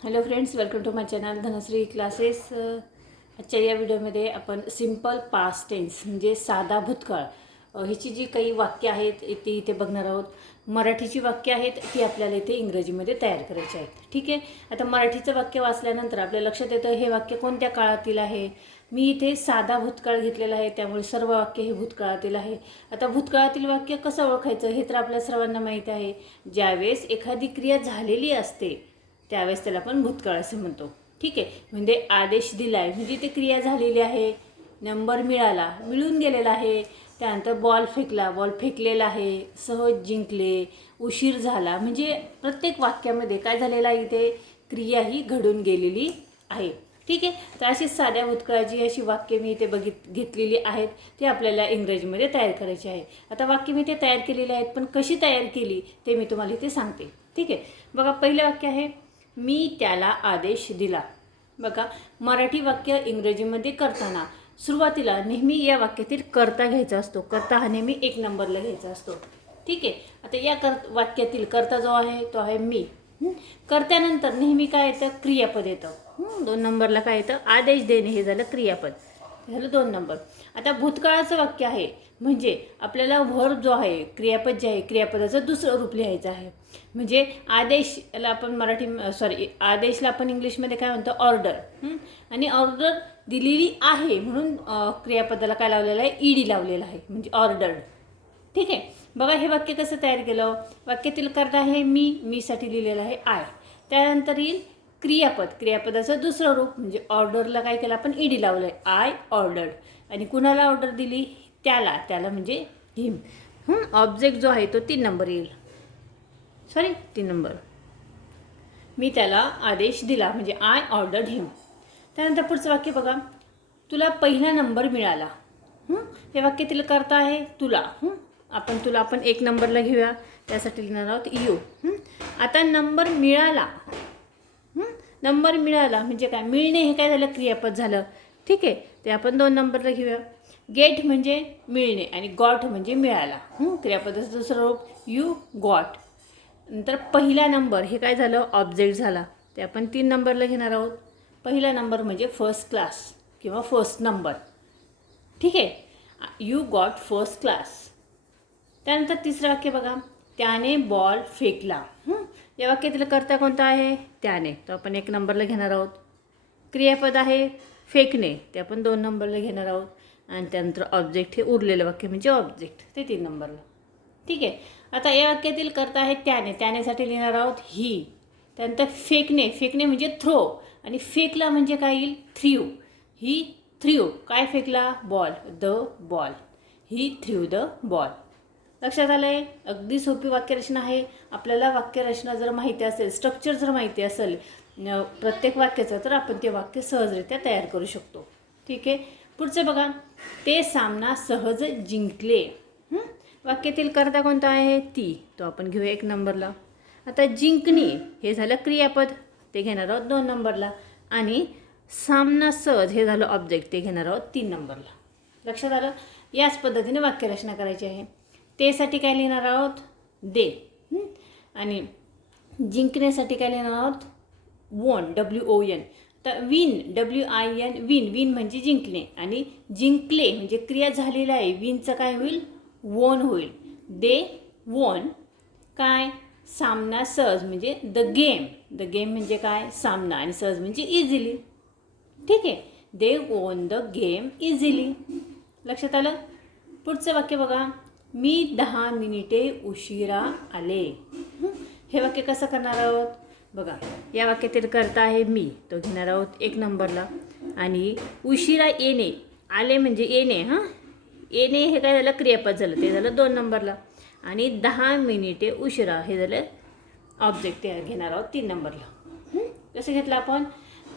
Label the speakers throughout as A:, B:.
A: Hello friends welcome to my channel Dhanashree classes आजच्या या व्हिडिओमध्ये आपण सिंपल पास्ट टेन्स म्हणजे साधा भूतकाळ. ह्याची जी काही वाक्य आहेत ती इथे बघणार आहोत. मराठीची वाक्य आहेत ती आपल्याला इथे इंग्रजीमध्ये तयार करायची आहेत. ठीक आहे? आता मराठीचं वाक्य वाचल्यानंतर आपल्या लक्षात येतं हे वाक्य कोणत्या काळातील आहे? मी इथे साधा भूतकाळ घेतलेला आहे त्यामुळे सर्व वाक्य हे भूतकाळातील आहे. आता भूतकाळातील वाक्य कसं ओळखायचं हे तर आपल्या सर्वांना माहीत आहे. ज्यावेळेस एखादी क्रिया झालेली असते त्यावेळेस त्याला आपण भूतकाळ असं म्हणतो. ठीक आहे? म्हणजे आदेश दिला आहे म्हणजे ते क्रिया झालेली आहे. नंबर मिळाला. मिळून गेलेला आहे. त्यानंतर बॉल फेकला. बॉल फेकलेला आहे. सहज जिंकले. उशीर झाला. म्हणजे प्रत्येक वाक्यामध्ये काय झालेलं आहे इथे? क्रिया ही घडून गेलेली आहे. ठीक आहे? तर अशी साध्या भूतकाळाची अशी वाक्य मी इथे बघित घेतलेली आहेत. ते आपल्याला इंग्रजीमध्ये तयार करायची आहे. आता वाक्य मी ते तयार केलेले आहेत. पण कशी तयार केली ते मी तुम्हाला इथे सांगते. ठीक आहे? बघा पहिलं वाक्य आहे मी त्याला आदेश दिला. बघा मराठी वाक्य इंग्रजीमध्ये करताना सुरुवातीला नेहमी या वाक्यातील कर्ता घ्यायचा असतो. कर्ता हा नेहमी एक नंबरला घ्यायचा असतो. ठीक आहे? आता या कर वाक्यातील कर्ता जो आहे तो आहे मी. कर्त्यानंतर नेहमी काय येतं? क्रियापद येतं. दोन नंबरला काय येतं? आदेश देणे हे झालं क्रियापद. झालं दोन नंबर. आता भूतकाळाचं वाक्य आहे म्हणजे आपल्याला व्हर जो आहे क्रियापद जे आहे क्रियापदाचं दुसरं रूप लिहायचं आहे. म्हणजे आदेशला आपण मराठी सॉरी आदेशला आपण इंग्लिशमध्ये काय म्हणतो? ऑर्डर. आणि ऑर्डर दिलेली आहे म्हणून क्रियापदाला काय लावलेलं आहे? ईडी लावलेलं आहे म्हणजे ऑर्डर्ड. ठीक आहे? बघा हे वाक्य कसं तयार केलं? वाक्यातील कर्ता आहे मी मीसाठी लिहिलेलं आहे आय. त्यानंतर येईल क्रियापद. क्रियापदाचं दुसरं रूप म्हणजे ऑर्डरला काय केलं आपण ईडी लावलं आहे आय ऑर्डर्ड. आणि कुणाला ऑर्डर दिली? त्याला. त्याला म्हणजे हिम. ऑब्जेक्ट जो आहे तो तीन नंबर येईल. सॉरी तीन नंबर. मी त्याला आदेश दिला म्हणजे आय ऑर्डर्ड हिम. त्यानंतर पुढचं वाक्य बघा. तुला पहिला नंबर मिळाला. हे? वाक्य तिला करता आहे? तुला. आपण तुला आपण एक नंबरला घेऊया. त्यासाठी लिहिणार आहोत यू. आता नंबर मिळाला. नंबर मिळाला म्हणजे काय? मिळणे हे काय झालं? क्रियापद झालं. ठीक आहे? ते आपण दोन नंबरला घेऊया. गेट म्हणजे मिळणे आणि गॉट म्हणजे मिळाला. क्रियापदाचं दुसरं रूप यू गॉट नंतर पहिला नंबर हे काय झालं? ऑब्जेक्ट झाला. ते आपण तीन नंबरला घेणार आहोत. पहिला नंबर म्हणजे फर्स्ट क्लास किंवा फर्स्ट नंबर ठीक आहे? यू गॉट फर्स्ट क्लास त्यानंतर तिसरं वाक्य बघा. त्याने बॉल फेकला. या वाक्यातील कर्ता कोणता आहे? त्याने. तो आपण एक नंबरला घेणार आहोत. क्रियापद आहे फेकणे. ते आपण दोन नंबरला घेणार आहोत. आणि त्यानंतर ऑब्जेक्ट हे उरलेलं वाक्य म्हणजे ऑब्जेक्ट ते तीन नंबरला. ठीक आहे? आता या वाक्यातील कर्ता आहे त्याने. त्यानेसाठी लिहिणार आहोत ही त्यानंतर फेकणे. फेकणे म्हणजे थ्रो आणि फेकला म्हणजे काय येईल? थ्रीव ही थ्रीव काय फेकला? Ball the ball he threw the ball लक्षात आलं आहे अगदी सोपी वाक्यरचना आहे. आपल्याला वाक्यरचना जर माहिती असेल स्ट्रक्चर जर माहिती असेल प्रत्येक वाक्याचं तर आपण ते वाक्य सहजरित्या तयार करू शकतो. ठीक आहे? पुढचं बघा. ते सामना सहज जिंकले. वाक्यातील कर्ता कोणता आहे? ती. तो आपण घेऊया एक नंबरला. आता जिंकणे हे झालं क्रियापद. ते घेणार आहोत दोन नंबरला. आणि सामना सहज हे झालं ऑब्जेक्ट ते घेणार आहोत तीन नंबरला. लक्षात आलं? याच पद्धतीने वाक्यरचना करायची आहे. तेसाठी काय लिहिणार आहोत? दे. आणि जिंकण्यासाठी काय लिहिणार आहोत? वॉन डब्ल्यू ओ एन तर win W I N win win म्हणजे जिंकणे. आणि जिंकले म्हणजे क्रिया झालेलं आहे. विनचं काय होईल? वॉन होईल. दे वॉन काय? सामना सहज म्हणजे द गेम द गेम म्हणजे काय? सामना. आणि सहज म्हणजे इझिली ठीक आहे. They won the game easily लक्षात आलं? पुढचं वाक्य बघा. मी दहा मिनिटे उशिरा आले. हे वाक्य कसं करणार आहोत? बघा या वाक्यातील करता आहे मी. तो घेणार आहोत एक नंबरला. आणि उशिरा येणे आले म्हणजे येणे हां? येणे हे काय झालं? क्रियापद झालं. ते झालं दोन नंबरला. आणि दहा मिनिटे उशिरा हे झालं ऑब्जेक्ट ते घेणार आहोत तीन नंबरला. कसं घेतलं आपण?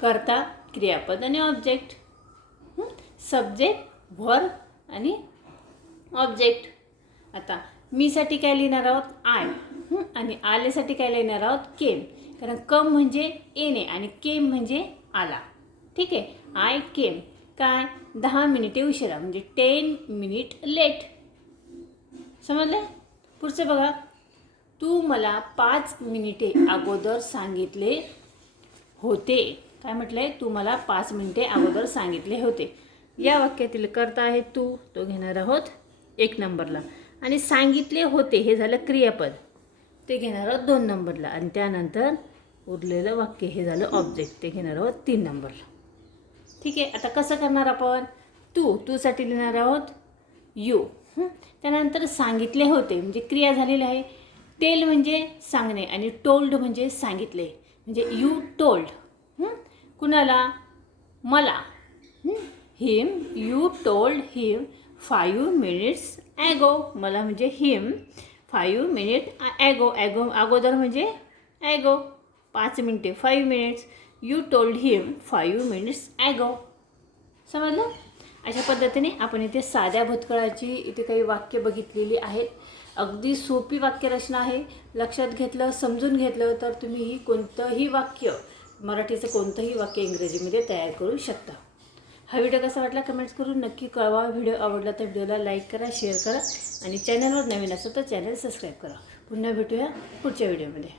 A: करता क्रियापद आणि ऑब्जेक्ट सब्जेक्ट व्हर्ब आणि ऑब्जेक्ट आता मीसाठी काय लिहिणार आहोत? आय. आणि आलेसाठी काय लिहिणार आहोत? केम. कारण कम म्हणजे येणे आणि केम म्हणजे आला. ठीक आहे? I came. काय? दहा मिनिटे उशिरा म्हणजे टेन मिनिट लेट. समजलं? पुढचं बघा. तू मला पाच मिनिटे अगोदर सांगितले होते. काय म्हटलं आहे तू मला पाच मिनिटे अगोदर सांगितले होते. या वाक्यातील करता आहे तू. तो घेणार आहोत एक नंबरला. आणि सांगितले होते हे झालं क्रियापद. ते घेणार आहोत दोन नंबरला. आणि त्यानंतर उरलेलं वाक्य हे झालं ऑब्जेक्ट ते घेणार आहोत तीन नंबरला. ठीक आहे आता कसं करणार आपण? तू तूसाठी लिहिणार आहोत यू. त्यानंतर सांगितले होते म्हणजे क्रिया झालेली आहे. टेल म्हणजे सांगणे आणि टोल्ड म्हणजे सांगितले. म्हणजे यू टोल्ड कुणाला? मला. Him you told him five minutes ago. मला म्हणजे him. Five minute ago ago अगोदर म्हणजे ॲगो. पाच मिनिटे five minutes. You told him five minutes ago. समजलं? अशा पद्धतीने आपण इथे साध्या भूतकाळाची इथे काही वाक्य बघितलेली आहेत. अगदी सोपी वाक्यरचना आहे. लक्षात घेतलं समजून घेतलं तर तुम्ही ही कोणतंही वाक्य मराठीचं कोणतंही वाक्य इंग्रजीमध्ये तयार करू शकता. हा व्हिडिओ कसा वाटला कमेंट्स करून नक्की कळवा. व्हिडिओ आवडला तर व्हिडिओला लाईक करा शेअर करा आणि चॅनलवर नवीन असेल तर चॅनल सबस्क्राईब करा. पुन्हा भेटूया पुढच्या व्हिडिओमध्ये.